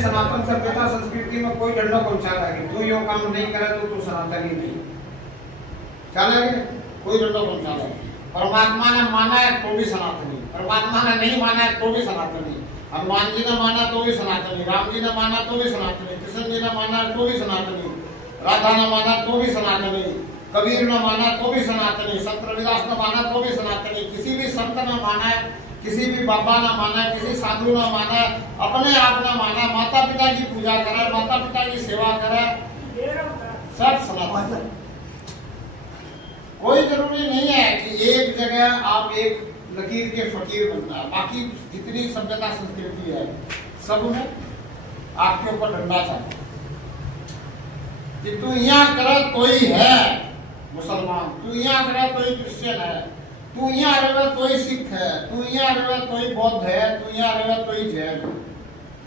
सनातन सभ्यता संस्कृति में कोई डंडा पहुंचाता है कि तू यो काम नहीं करे तो तू सनातनी नहीं चलेगा, कोई डंडा पहुंचाता है। परमात्मा ने माना है तो भी सनातनी, परमात्मा ने नहीं माना है तो भी सनातनी, हनुमान जी ने माना तो भी सनातनी, राम जी ने माना तो भी सनातनी, कृष्ण जी ने माना तो भी सनातनी, राधा ने माना तो भी सनातनी, कबीर ने माना तो भी सनातनी, संत रविदास ने माना तो भी सनातनी। किसी भी संत ने माना है, किसी भी बाबा ने माना है, किसी साधु ने माना है, अपने आप ने माना, माता पिता की पूजा करे, माता पिता की सेवा करे, सब सनातन। कोई जरूरी नहीं है कि एक जगह आप एक लकीर के फकीर बनना। बाकी जितनी सभ्यता संस्कृति है सब में आपके ऊपर डंडा चाहिए कि तू यहाँ करे तो ही है मुसलमान, तू यहाँ करे तो ही क्रिश्चियन है, तू यहाँ रहे तो ही सिख है, तू यहाँ रहे तो ही बौद्ध है, तू यहाँ रहे तो ही जैन है।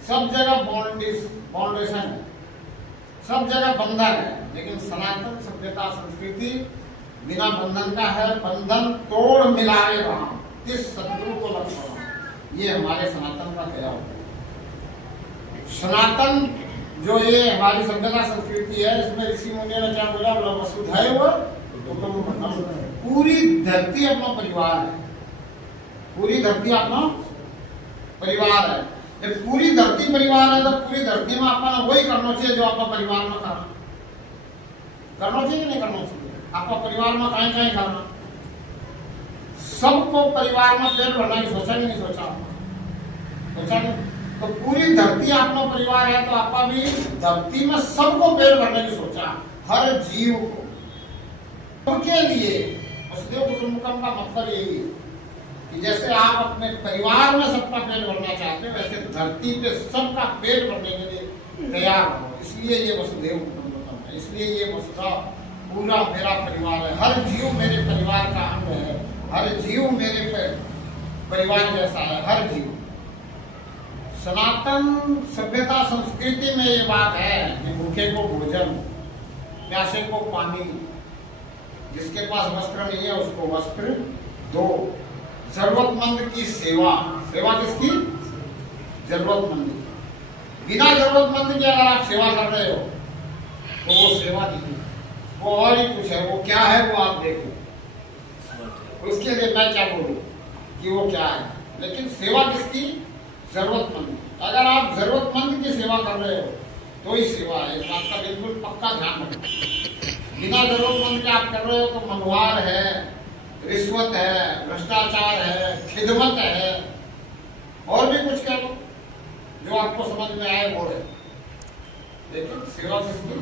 सब जगह बाउंडेशन है, सब जगह बंधन है। लेकिन सनातन सभ्यता संस्कृति बिना बंधन का है। बंधन तोड़ मिलाए राम, किस सतगुरु को लक्षण। ये हमारे सनातन का क्या होता है। सनातन जो ये हमारी सभ्यता संस्कृति है, इसमें ऋषि मुनियों ने क्या बोला, वसुधैव कुटुंबकम। पूरी धरती अपना परिवार है, पूरी धरती अपना परिवार है। जब पूरी धरती परिवार है तो पूरी धरती में अपना वही करना चाहिए जो आपका परिवार में करना चाहिए कि नहीं करना चाहिए। आपका परिवार में कहीं कहीं करना, सबको परिवार में पेट भरना की सोचा कि नहीं सोचा, सोचा नहीं। तो पूरी धरती अपना परिवार है तो आपका भी धरती में सबको पेट भरने की सोचा, हर जीव को के लिए। वसुधैव कुटुंबकम का मतलब यही है कि जैसे आप अपने परिवार में सबका पेट भरना चाहते हो, वैसे धरती पे सबका पेट भरने के लिए तैयार हो। इसलिए ये वसुधैव कुटुंबकम है, इसलिए ये वसुधा पूरा मेरा परिवार है, हर जीव मेरे परिवार का अंग है, हर जीव मेरे परिवार जैसा है, हर जीव। सनातन सभ्यता संस्कृति में ये बात है कि भूखे को भोजन, प्यासे को पानी, जिसके पास वस्त्र नहीं है उसको वस्त्र दो, जरूरतमंद की सेवा। सेवा किसकी? जरूरतमंद। बिना जरूरतमंद के अगर आप सेवा कर रहे हो तो वो सेवा नहीं, वो और ही कुछ है। वो क्या है वो आप देखो, उसके लिए मैं क्या बोलूं कि वो क्या है। लेकिन सेवा किसकी? जरूरतमंद। अगर आप जरूरतमंद की सेवा कर रहे हो तो ही सेवा है, इस बात का बिल्कुल पक्का ध्यान रखें। बिना जरूरतमंद के आप कर रहे हो तो मनवार है, रिश्वत है, भ्रष्टाचार है, खिदमत है, और भी कुछ कह लो जो आपको समझ में आए वो है। लेकिन सेवा किसकी?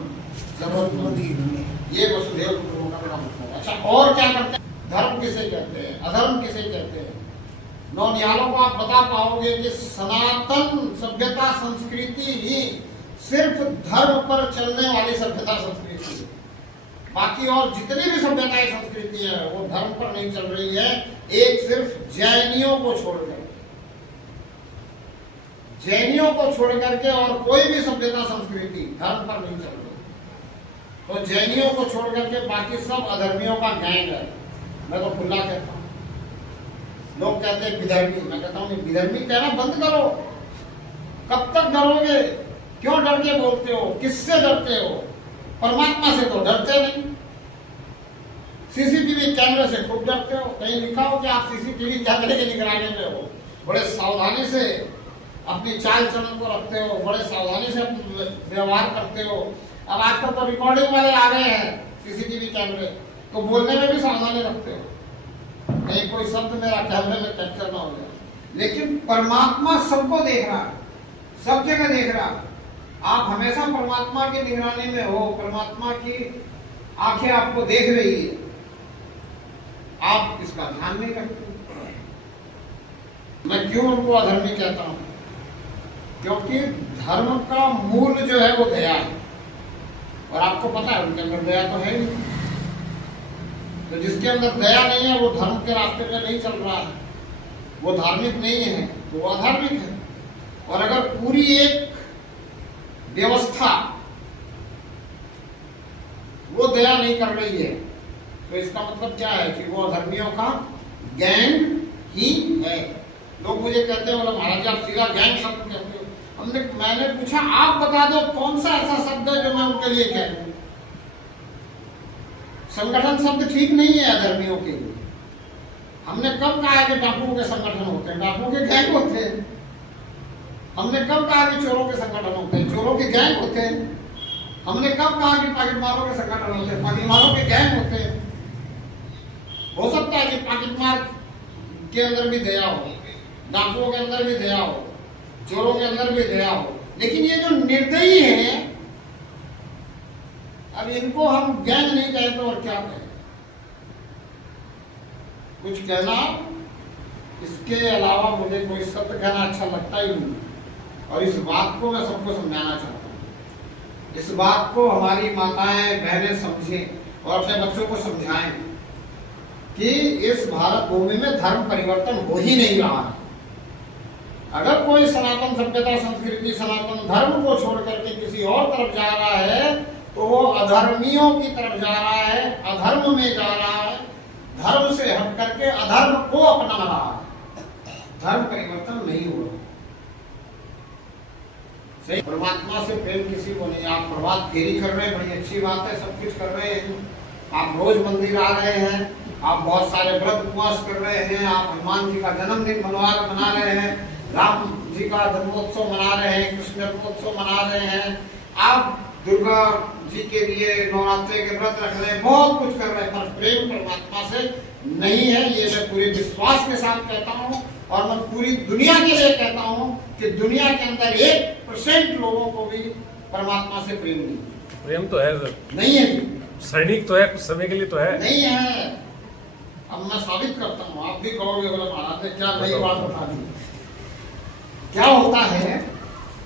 जरूरतमंद। ये वसुधैव कुटुंबकम का मतलब। अच्छा, और क्या करते हैं? धर्म किसे कहते हैं, अधर्म किसे कहते हैं? नौनिहालों को आप बता पाओगे कि सनातन सभ्यता संस्कृति ही सिर्फ धर्म पर चलने वाली सभ्यता संस्कृति है। बाकी और जितनी भी सभ्यताएं संस्कृति है वो धर्म पर नहीं चल रही है, एक सिर्फ जैनियों को छोड़कर, जैनियों को छोड़ करके और कोई भी सभ्यता संस्कृति धर्म पर नहीं चल रही। तो जैनियों को छोड़ करके बाकी सब अधर्मियों का गैंग है। मैं तो खुला कहता हूं, लोग कहते हैं विधर्मी, मैं कहता हूं विधर्मी कहना बंद करो। कब तक डरोगे? क्यों डर के बोलते हो? किससे डरते हो? परमात्मा से तो डरते नहीं, सीसीटीवी कैमरे से खूब डरते हो। कहीं लिखा हो कि आप सीसीटीवी कैमरे की निगरानी में हो, बड़े सावधानी से अपनी चाल चलन को रखते हो, बड़े सावधानी से व्यवहार करते हो। अब आजकल तो रिकॉर्डिंग वाले आ गए हैं सीसीटीवी कैमरे, तो बोलने में भी सावधानी रखते हो, कहीं कोई शब्द मेरा कैमरे में कैप्चर ना हो जाए। लेकिन परमात्मा सबको देख रहा है, सब जगह देख रहा है। आप हमेशा परमात्मा की निगरानी में हो, परमात्मा की आंखें आपको देख रही है, आप इसका ध्यान नहीं करते। मैं क्यों उनको अधर्मी कहता हूं? क्योंकि धर्म का मूल जो है वो दया है, और आपको पता है उनके अंदर दया तो है नहीं। तो जिसके अंदर दया नहीं है वो धर्म के रास्ते में नहीं चल रहा है, वो धार्मिक नहीं है, तो वो अधार्मिक है। और अगर पूरी एक व्यवस्था वो दया नहीं कर रही है तो इसका मतलब क्या है कि वो अधर्मियों का गैंग ही है। लोग मुझे कहते हैं, बोला महाराज आप सीधा गैंग शब्द कहते हो। मैंने पूछा आप बता दो कौन सा ऐसा शब्द है जो मैं उनके लिए कह दूं। संगठन शब्द ठीक नहीं है अधर्मियों के लिए। हमने कब कहा कि डाकुओं के संगठन होते हैं? डाकुओं के गैंग होते हैं। हमने कब कहा कि चोरों के संगठन होते हैं? चोरों के गैंग होते हैं। हमने कब कहा कि पॉकेटमारों के संगठन होते हैं? पॉकेटमारों के गैंग होते हैं। हो सकता है कि पॉकेटमार के अंदर भी दया हो, डाकुओं के अंदर भी दया हो, चोरों के अंदर भी दया हो, लेकिन ये जो निर्दयी है, अब इनको हम गैंग नहीं कहते और क्या कहें? कुछ कहना इसके अलावा मुझे कोई शब्द कहना अच्छा लगता ही नहीं। और इस बात को मैं सबको समझाना चाहता हूँ। इस बात को हमारी माताएं बहनें समझें और अपने बच्चों को समझाएं कि इस भारत भूमि में धर्म परिवर्तन हो ही नहीं रहा है। अगर कोई सनातन सभ्यता, संस्कृति, सनातन धर्म को छोड़ करके किसी और तरफ जा रहा है तो वो अधर्मियों की तरफ जा रहा है, अधर्म में जा रहा है, धर्म से हट करके अधर्म को अपना रहा है। धर्म परिवर्तन नहीं हो रहा। सही परमात्मा से प्रेम किसी को नहीं। आप प्रभात फेरी कर रहे हैं, बड़ी अच्छी बात है, सब कुछ कर रहे हैं, आप रोज मंदिर आ रहे हैं, आप बहुत सारे व्रत उपवास कर रहे हैं, आप हनुमान जी का जन्मदिन मना रहे हैं, राम जी का जन्मोत्सव मना रहे हैं, कृष्ण जन्मोत्सव मना रहे हैं, आप दुर्गा जी के लिए नवरात्रे के व्रत रख रहे हैं, बहुत कुछ कर रहे हैं, पर प्रेम परमात्मा से नहीं है। ये मैं पूरे विश्वास के साथ कहता हूँ और मैं पूरी दुनिया के लिए कहता हूँ कि दुनिया के अंदर 1% लोगों को भी परमात्मा से प्रेम नहीं है। प्रेम तो है सर, नहीं है, सैनिक तो है, कुछ समय के लिए तो है, नहीं है। अब मैं साबित करता हूँ, आप भी कहोगे बोले महाराज ने क्या नई बात बता दी। क्या होता है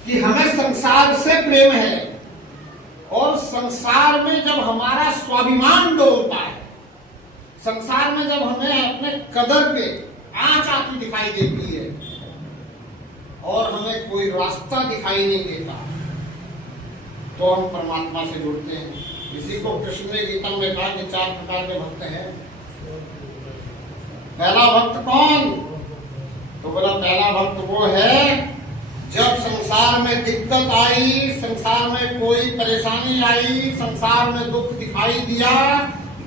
कि हमें संसार से प्रेम है और संसार में जब हमारा स्वाभिमान डोलता है, संसार में जब हमें अपने कदर पे आंच आती दिखाई देती है और हमें कोई रास्ता दिखाई नहीं देता, तो हम परमात्मा से जुड़ते हैं। इसी को कृष्ण ने गीता में कहा कि 4 प्रकार के भक्त हैं। पहला भक्त कौन? तो बोला पहला भक्त वो है जब संसार में दिक्कत आई, संसार में कोई परेशानी आई, संसार में दुख दिखाई दिया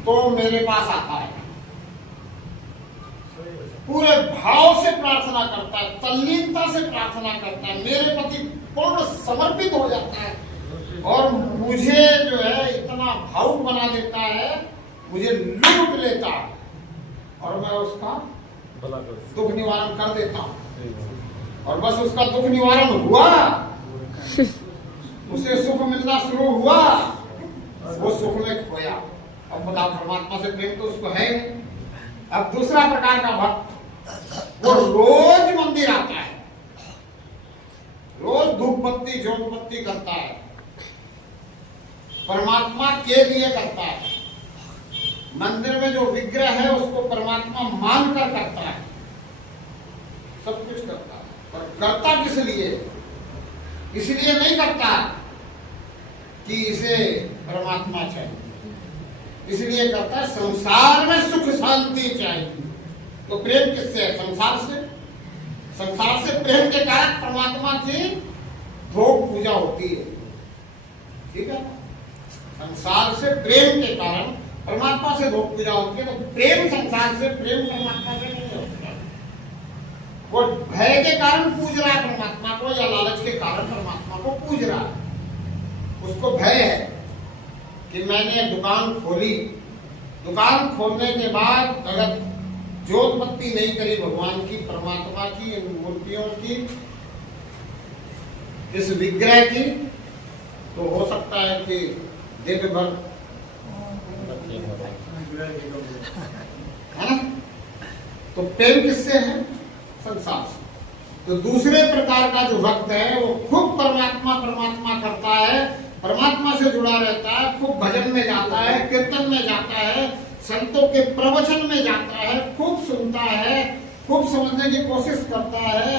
तो मेरे पास आता है, पूरे भाव से प्रार्थना करता है, तल्लीनता से प्रार्थना करता है, मेरे प्रति पूर्ण समर्पित हो जाता है और मुझे जो है इतना भावुक बना देता है, मुझे लूट लेता है और मैं उसका दुख निवारण कर देता हूँ। और बस उसका दुख निवारण हुआ, उसे सुख मिलना शुरू हुआ, वो सुख में खोया। अब बताओ परमात्मा से प्रेम तो उसको है नहीं। अब दूसरा प्रकार का भक्त, वो रोज मंदिर आता है, रोज धूप बत्ती जोत बत्ती करता है, परमात्मा के लिए करता है, मंदिर में जो विग्रह है उसको परमात्मा मानकर करता है, सब कुछ करता है। और करता किस लिए? इसलिए नहीं करता कि इसे परमात्मा चाहिए, इसलिए करता है संसार में सुख शांति चाहिए। तो प्रेम किससे है? संसार से। संसार से प्रेम के कारण परमात्मा की भोग पूजा होती है, ठीक है। संसार से प्रेम के कारण परमात्मा से भोग पूजा होती है। तो प्रेम संसार से, प्रेम परमात्मा से नहीं होता। वो भय के कारण पूज रहा है परमात्मा को या लालच के कारण परमात्मा को पूज रहा है। उसको भय है कि मैंने दुकान खोली, दुकान खोलने के बाद अगर जोत बत्ती नहीं करी भगवान की, परमात्मा की, इन मूर्तियों की, इस विग्रह की, तो हो सकता है कि दिन भर है ना। तो प्रेम किससे है? संसार से। तो दूसरे प्रकार का जो भक्त है वो खूब परमात्मा परमात्मा करता है, परमात्मा से जुड़ा रहता है, खूब भजन में जाता है, कीर्तन में जाता है, संतों के प्रवचन में जाता है, खूब सुनता है, खूब समझने की कोशिश करता है,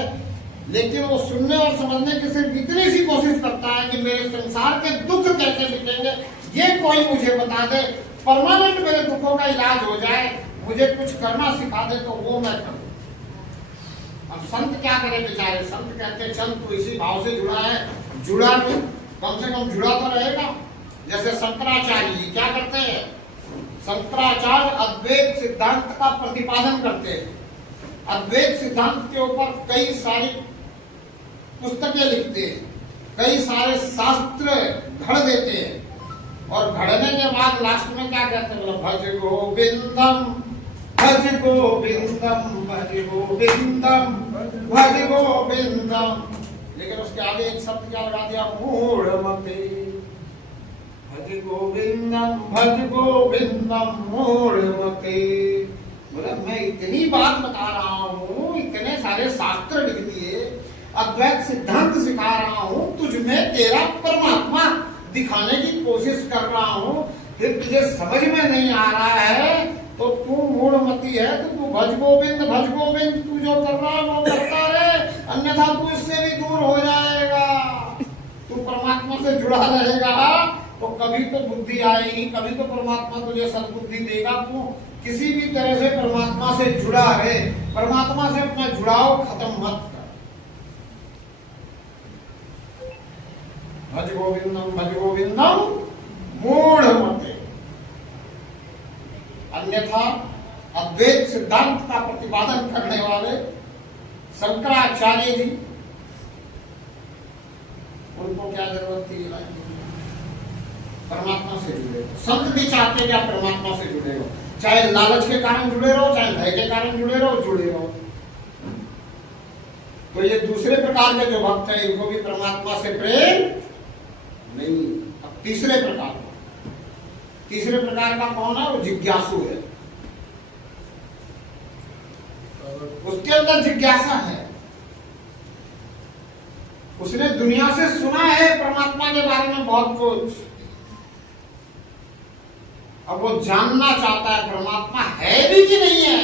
लेकिन वो सुनने और समझने की सिर्फ इतनी सी कोशिश करता है कि मेरे संसार के दुख कैसे मिटेंगे ये कोई मुझे बता दे, परमानेंट मेरे दुखों का इलाज हो जाए, मुझे कुछ करना सिखा दे तो वो मैं करूं। अब संत क्या करे बेचारे, संत कहते हैं चल तू इसी भाव से जुड़ा है, जुड़ा नहीं, कम से कम जुड़ा तो रहेगा। जैसे शंकराचार्य जी क्या करते हैं, शंकराचार्य अद्वैत सिद्धांत का प्रतिपादन करते हैं। अद्वैत सिद्धांत के ऊपर कई सारी पुस्तकें लिखते हैं, कई सारे शास्त्र घड़ देते हैं, और घड़ने के बाद लास्ट में क्या कहते हैं, बोला भज गोविंदम भज गोविंदम भज गोविंदम भज गोविंदम। लेकिन उसके आगे एक शब्द क्या लगा दिया, मूढ़मते। भज गोविंदम मूढ़मते। बोला मैं इतनी बात बता रहा हूँ, इतने सारे शास्त्र लिख दिए, अद्वैत सिद्धांत सिखा रहा हूँ, तुझ में तेरा परमात्मा दिखाने की कोशिश कर रहा हूँ, फिर तुझे समझ में नहीं आ रहा है तो तू मूढ़मती है, तो तू भज गोविंद तू जो कर रहा है वो करता रहे, अन्यथा तू इससे भी दूर हो जाएगा। तू परमात्मा से जुड़ा रहेगा तो कभी तो बुद्धि आएगी, कभी तो परमात्मा तुझे सद्बुद्धि देगा। तू किसी भी तरह से परमात्मा से जुड़ा रहे, परमात्मा से अपना जुड़ाव खत्म मत कर। भज गोविंदम मूढ़मते। अन्यथा अद्वैत सिद्धांत का प्रतिपादन करने वाले शंकराचार्य जी, उनको क्या जरूरत थी परमात्मा से जुड़े। संत भी चाहते हैं कि आप परमात्मा से जुड़े हो, चाहे लालच के कारण जुड़े रहो, चाहे भय के कारण जुड़े रहो। तो ये दूसरे प्रकार के जो भक्त हैं, इनको भी परमात्मा से प्रेम नहीं। अब तीसरे प्रकार का कौन है, वो जिज्ञासु है। उसके अंदर जिज्ञासा है, उसने दुनिया से सुना है परमात्मा के बारे में बहुत कुछ, अब वो जानना चाहता है परमात्मा है भी कि नहीं है,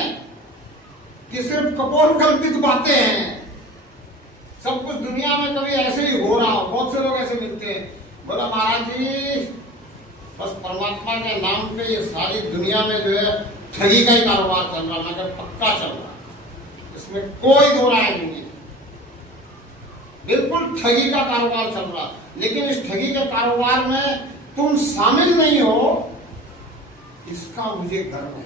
कि सिर्फ कपोलकल्पित बातें हैं। सब कुछ दुनिया में कभी ऐसे ही हो रहा हो, बहुत से लोग ऐसे मिलते हैं, बोला महाराज जी बस परमात्मा के नाम पे ये सारी दुनिया में जो है ठगी का ही कारोबार चल रहा, मगर पक्का चल रहा, इसमें कोई दो राय नहीं है, बिल्कुल ठगी का कारोबार चल रहा। लेकिन इस ठगी के कारोबार में तुम शामिल नहीं हो, इसका मुझे गर्व है।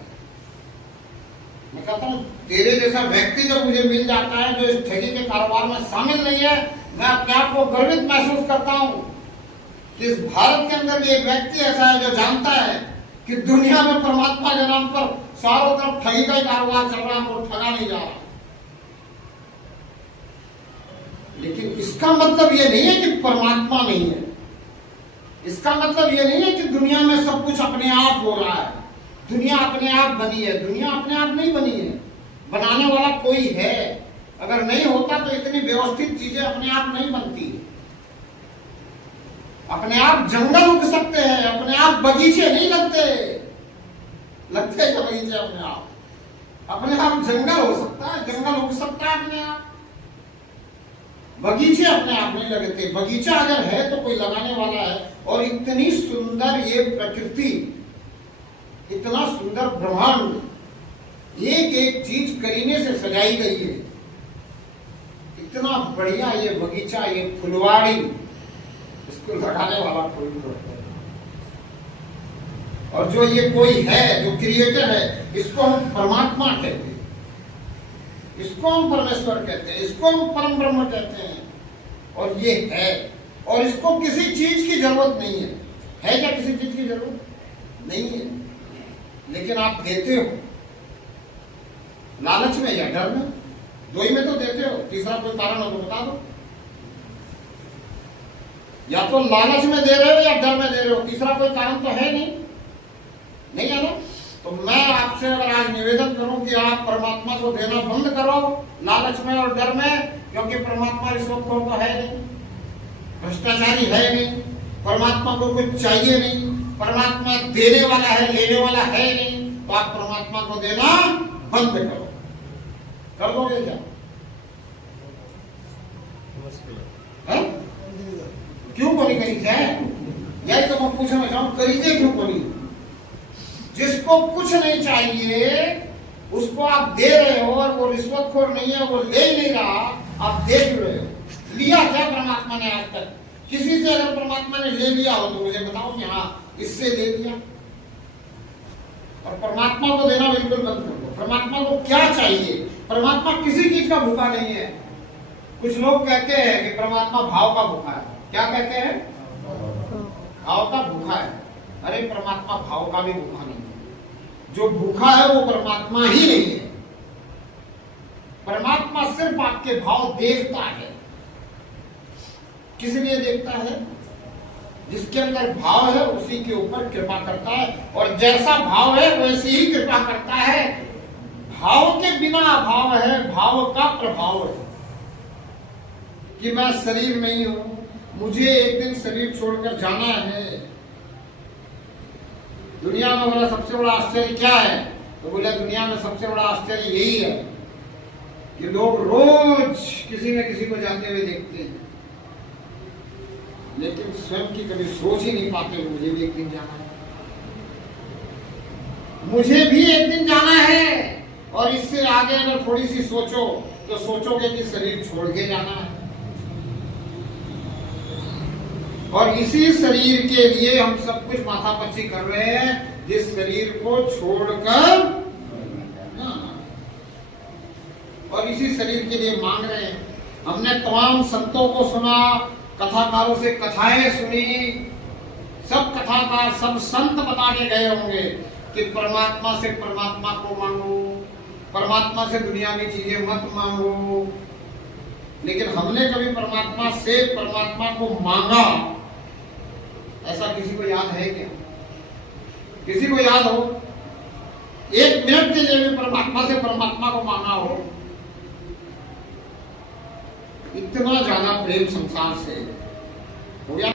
मैं कहता हूं तेरे जैसा व्यक्ति जब मुझे मिल जाता है जो इस ठगी के कारोबार में शामिल नहीं है, मैं अपने आप को गर्वित महसूस करता हूं कि इस भारत के अंदर भी एक व्यक्ति ऐसा है जो जानता है कि दुनिया में परमात्मा के नाम पर चारों तरफ ठगी का ही कारोबार चल रहा है और ठगा नहीं जा रहा। लेकिन इसका मतलब ये नहीं है कि परमात्मा नहीं है, इसका मतलब ये नहीं है कि दुनिया में सब कुछ अपने आप हो रहा है, दुनिया अपने आप बनी है। दुनिया अपने आप नहीं बनी है, बनाने वाला कोई है। अगर नहीं होता तो इतनी व्यवस्थित चीजें अपने आप नहीं बनती। अपने आप जंगल उग सकते हैं, अपने आप बगीचे नहीं लगते क्या बगीचे अपने आप जंगल हो सकता है, जंगल उग सकता है अपने आप, बगीचे अपने आप नहीं लगते। बगीचा अगर है तो कोई लगाने वाला है। और इतनी सुंदर ये प्रकृति, इतना सुंदर ब्रह्मांड, एक एक चीज करीने से सजाई गई है। इतना बढ़िया ये बगीचा, ये फुलवाड़ी, इसको लगाने वाला कोई नहीं है। और जो ये कोई है, जो क्रिएटर है, इसको हम परमात्मा कहते हैं, इसको हम परमेश्वर कहते हैं, इसको हम परम ब्रह्म कहते हैं। और ये है, और इसको किसी चीज की जरूरत नहीं है क्या किसी चीज की जरूरत नहीं है। लेकिन आप देते हो लालच में या डर में, दो ही में तो देते हो, तीसरा कोई कारण हो तो बता दो। या तो लालच में दे रहे हो या डर में दे रहे हो, तीसरा कोई कारण तो है नहीं है ना। तो मैं आपसे अगर आज निवेदन करूं कि आप परमात्मा को देना बंद करो लालच में और डर में, क्योंकि परमात्मा रिश्वतखोर तो है नहीं, भ्रष्टाचारी है नहीं, परमात्मा को कुछ चाहिए नहीं, परमात्मा देने वाला है, लेने वाला है नहीं, तो आप परमात्मा को देना बंद करो। कर दोगे क्या? है? क्यों कोनी करी जाए? यही तो मैं पूछना चाहूं, करीजे क्यों कोनी? जिसको कुछ नहीं चाहिए उसको आप दे रहे हो और वो रिश्वतखोर नहीं है, वो ले नहीं रहा, आप दे भी रहे हो। लिया क्या परमात्मा ने आज तक? किसी से अगर परमात्मा ने ले लिया हो तो मुझे बताओ कि हाँ इससे ले लिया। और परमात्मा को देना बिल्कुल बंद कर दो। परमात्मा को क्या चाहिए? परमात्मा किसी चीज का भूखा नहीं है। कुछ लोग कहते हैं कि परमात्मा भाव का भूखा है। क्या कहते हैं? भाव का भूखा है। अरे परमात्मा भाव का भी भूखा नहीं है। जो भूखा है वो परमात्मा ही नहीं है। परमात्मा सिर्फ आपके भाव देखता है। किस लिए देखता है? जिसके अंदर भाव है उसी के ऊपर कृपा करता है, और जैसा भाव है वैसी ही कृपा करता है। भाव के बिना अभाव है, भाव का प्रभाव है। कि मैं शरीर नहीं हूं, मुझे एक दिन शरीर छोड़कर जाना है। दुनिया में बोला सबसे बड़ा आश्चर्य क्या है? तो बोला दुनिया में सबसे बड़ा आश्चर्य यही है कि लोग रोज किसी न किसी को जाते हुए देखते हैं, लेकिन स्वयं की कभी सोच ही नहीं पाते मुझे भी एक दिन जाना है, मुझे भी एक दिन जाना है। और इससे आगे अगर थोड़ी सी सोचो तो सोचोगे कि शरीर छोड़ के जाना है। और इसी शरीर के लिए हम सब कुछ माथापच्ची कर रहे हैं, जिस शरीर को छोड़कर, और इसी शरीर के लिए मांग रहे हैं। हमने तमाम संतों को सुना, कथाकारों से कथाएं सुनी, सब कथाकार सब संत बता के गए होंगे कि परमात्मा से परमात्मा को मांगो, परमात्मा से दुनियावी चीजें मत मांगो। लेकिन हमने कभी परमात्मा से परमात्मा को मांगा, ऐसा किसी को याद है क्या? किसी को याद हो? एक मिनट के लिए भी परमात्मा से परमात्मा को मांगा हो? इतना ज्यादा प्रेम संसार से हो गया।